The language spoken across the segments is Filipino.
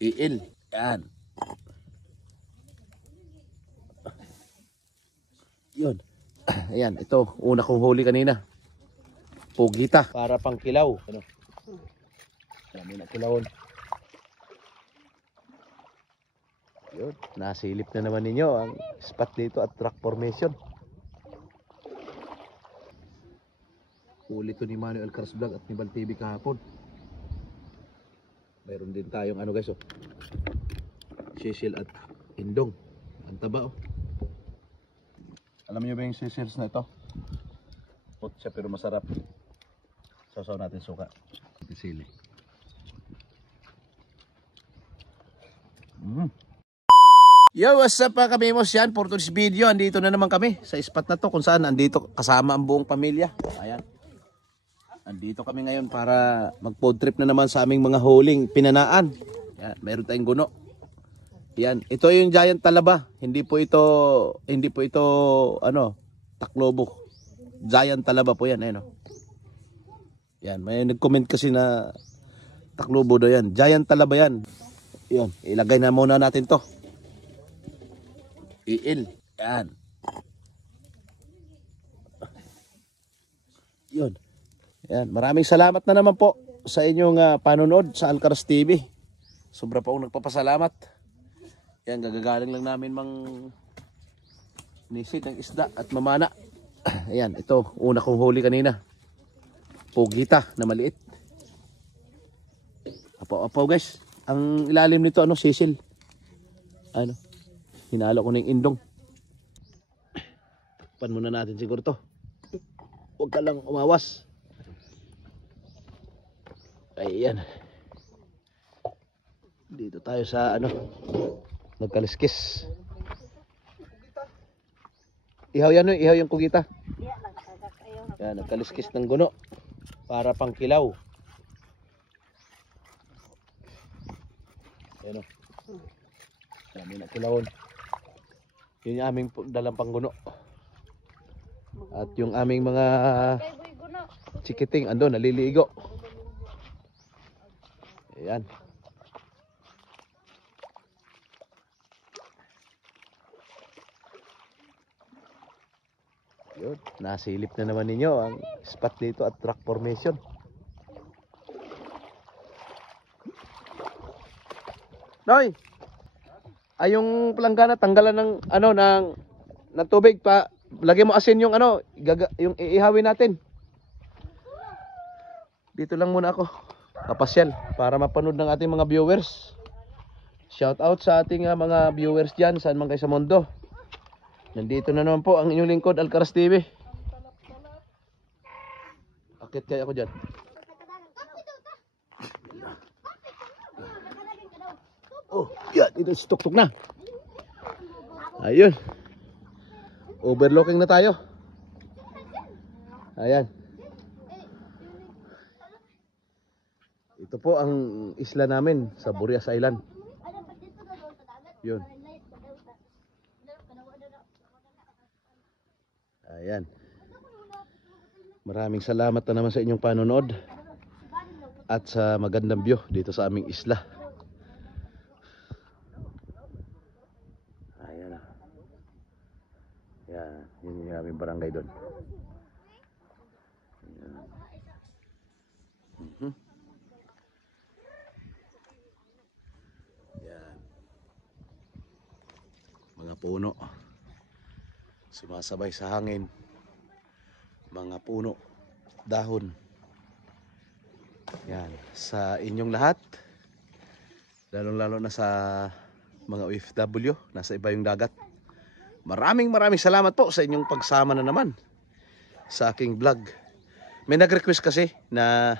iil. Yan. Yun. Ayan, ito. Una kong huli kanina. Pugita. Para pang kilaw. Ano? Dami na kilawon. Yun. Nasilip na naman ninyo ang spot dito at rock formation. Huli to ni Manuel Cars Vlog at ni Bal TV kahapon. Mayroon din tayong ano guys, oh. Cecil at Indong. Ang taba, oh. Alam niyo ba yung sisils na ito? Hot siya pero masarap. Sasaw natin suka. Sili. Yo, what's up mga kamimos yan? For today's video, andito na naman kami sa spot na to kung saan andito kasama ang buong pamilya. Ayan. Andito kami ngayon para mag-food trip na naman sa aming mga huling pinanaan. Yan, meron tayong guno. Yan, ito yung giant talaba. Hindi po ito ano, taklobo. Giant talaba po yan, ano. Yan, may nag-comment kasi na taklobo daw yan. Giant talaba yan. Yan, ilagay na muna natin to. Iil. Yan. Yun. Yan, maraming salamat na naman po sa inyong panonood sa Alcaraz TV. Sobra po akong nagpapasalamat. Yan, gagagaling lang namin nisit ng isda at mamana. Ayan, ito, una kong huli kanina. Pugita na maliit. Apaw guys. Ang ilalim nito, ano, sisil. Ano, hinalo ko ng indong. Takpan muna natin siguro to. Huwag ka lang umawas. Ayan. Dito tayo sa ano, nagkaliskis. Ihaw yan, ihaw yung kugita. Yan, nagkaliskis ng guno. Para pang kilaw. Ayan o. Dami na kilawon. Yun yung aming dalang pang guno. At yung aming mga chikiting ando, naliligo. Ayan. Yun, nasilip na naman ninyo ang spot dito at rock formation. Noy, ay yung palanggana tanggalan ng ano ng tubig pa, lagyan mo asin yung ano, yung iihawin natin. Dito lang muna ako. Kapasyal para mapanood ng ating mga viewers. Shout out sa ating mga viewers diyan saan man kayo sa mundo. Nandito na naman po ang inyong lingkod, Alcaraz TV. Akit kaya ako diyan. Oh, yan, ito tuk-tuk na. Ayun. Overlooking na tayo. Ayan. Ito po ang isla namin sa Burias Island. Yun. Ayan. Maraming salamat na naman sa inyong panonood at sa magandang view dito sa aming isla. Ayan. Ayan. Yun yung aming barangay doon. Ayan. Ayan. Mga puno. Sumasabay sa hangin. Mga puno, dahon. Yan, sa inyong lahat, lalong-lalo na sa mga OFW, nasa iba yung dagat. Maraming salamat po sa inyong pagsama na naman sa aking vlog. May nag-request kasi na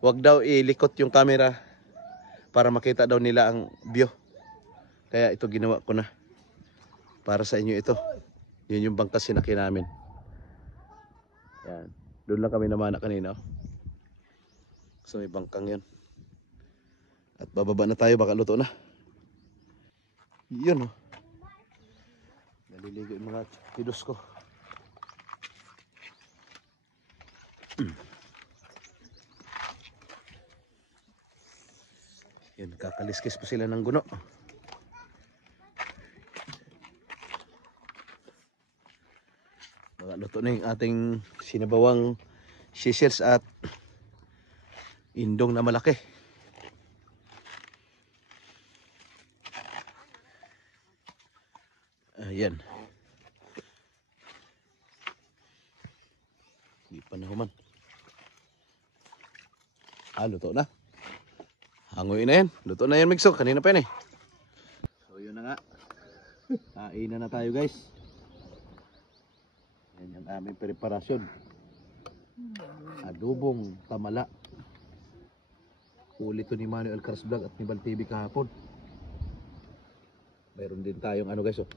wag daw ilikot yung camera para makita daw nila ang view. Kaya ito ginawa ko na. Para sa inyo ito. Yun yung bangkas sinaki namin. Yan. Doon lang kami namana kanina. So may bangkang yun. At bababa na tayo, baka luto na. Yun, oh. Naliligo yung mga pidos ko. Yun, kakaliskis pa sila ng guno. Mga luto na yung ating sinabawang sisels at indong na malaki. Ayan. Hindi pa nahuman. Luto na. Hangoy na yan. Luto na yan, Migso. Kanina pa yan eh. So yun na nga. Kainan na tayo, guys. Yan yung aming preparasyon. Adobong tamala. Huli to ni Manuel Cars Vlog at ni Bal TV kahapon. Mayroon din tayong ano, guys, oh.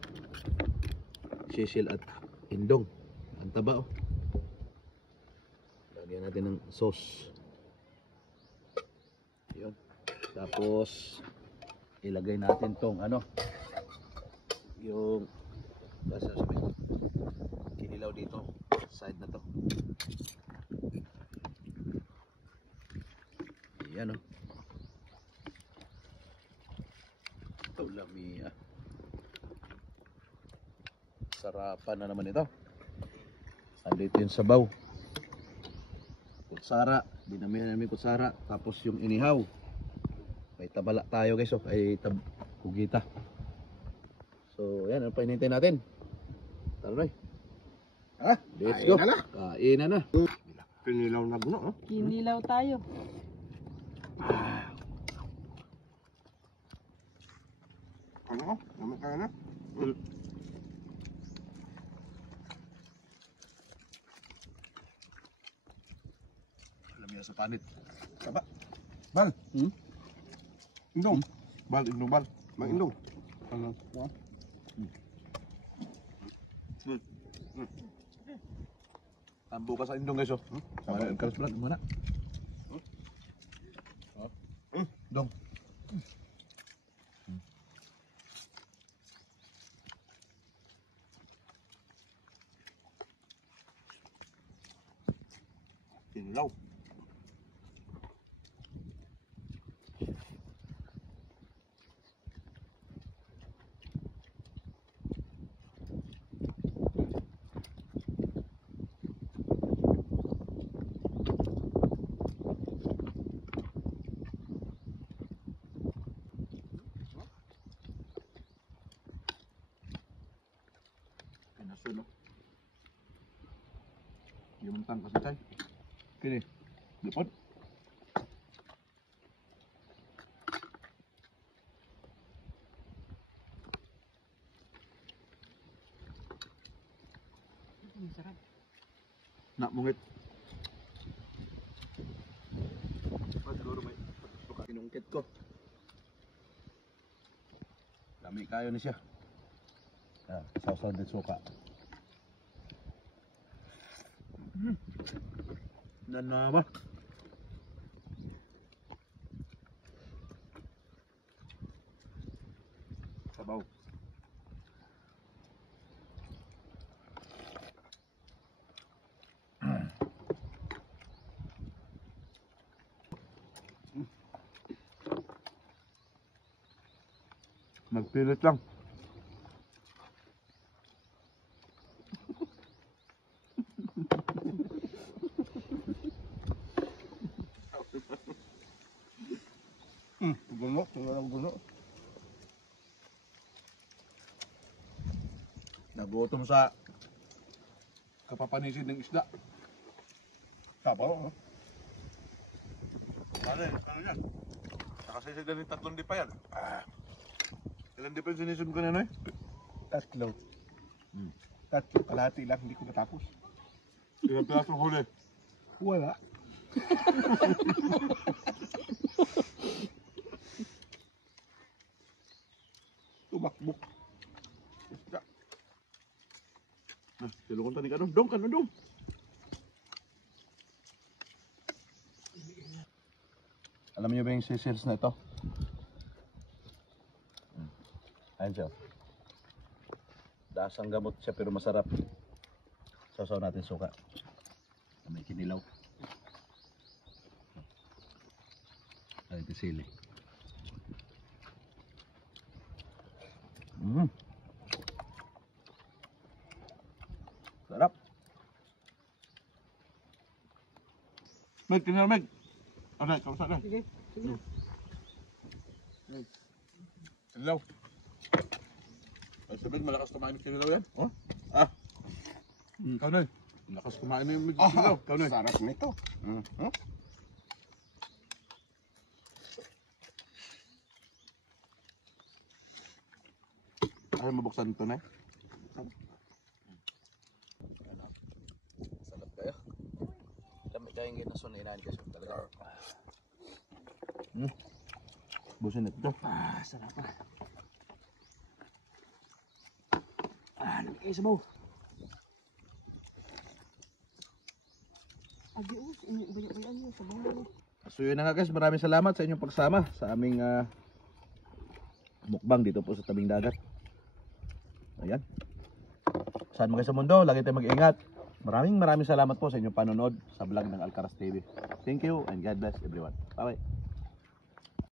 Sisil at indong. Ang taba, oh. Lagyan natin ng sauce. Yun. Tapos ilagay natin tong ano, yung kinilaw dito, side na to. Ayan, oh. Ito lamia. Sarapan na naman ito. Andito yung sabaw. Kutsara, dinamihan namin kutsara. Tapos yung inihaw. May tabala tayo, guys, oh. Ay hugita. So yan, ano pa hinintay natin? Tara na eh. Let's go. Kain na. Kinilaw na guno, oh. Kinilaw tayo. Ano? Naman tayo na? Alam niya sa panit. Saba. Bal. Indong. Bal, indong, bal. Mang indong. Ano? Tambo ka sa indong, guys, oh. Manuel Cars Vlog muna. Dong. Kinilaw. Pinaso, no? Yumantang kasi tayo. Kini, lipod. Sarap. Nak mungit. Siguro may suka inungkit ko. Dami kayo ni siya. Sausaw din suka. Nanama. Sabaw. Nagpilit lang. Guno, walang guno. Nagutom sa kapapanisid ng isda. Sabaw, oh. Ano yan? Nakasisig na yung 3 di pa yan. Ilan di pa yung sinisig ko na, eh? Tatlo. Tatlo, kalahati lang, hindi ko natapos. Ilang pirasong huli? Wala. Tumakbok. Isda. Silungon tani ka doon. Dong ka na dong. Alam niyo ba yung sisils na ito? Ayan siya. Dasang gamot siya pero masarap. Sausaw natin suka. May kinilaw. Ay, ito sili. Mm. Sarap. Meg, tingnan Meg. Ano, kamusta na? Sige, sige. Kinilaw. Ay, sabihin, malakas kumain ng kinilaw yan. Oh? Ikaw na. Malakas kumain ng kinilaw. Ikaw na. Sarap nito. Ayaw mabuksan ito na. Sarap kayo. Dami tayong ginasuninan kasi talaga. Busin ito. Sarap pa. Nagkaya sa baw. Adios, banyak-banyak niyo sa baw. So yun na nga guys, maraming salamat sa inyong pagsama sa aming mukbang dito po sa tabing dagat. Ayan. Saan mo kayo sa mundo, lagi tayong mag-ingat. Maraming salamat po sa inyong panonood sa vlog ng Alcaraz TV. Thank you and God bless everyone. Bye bye.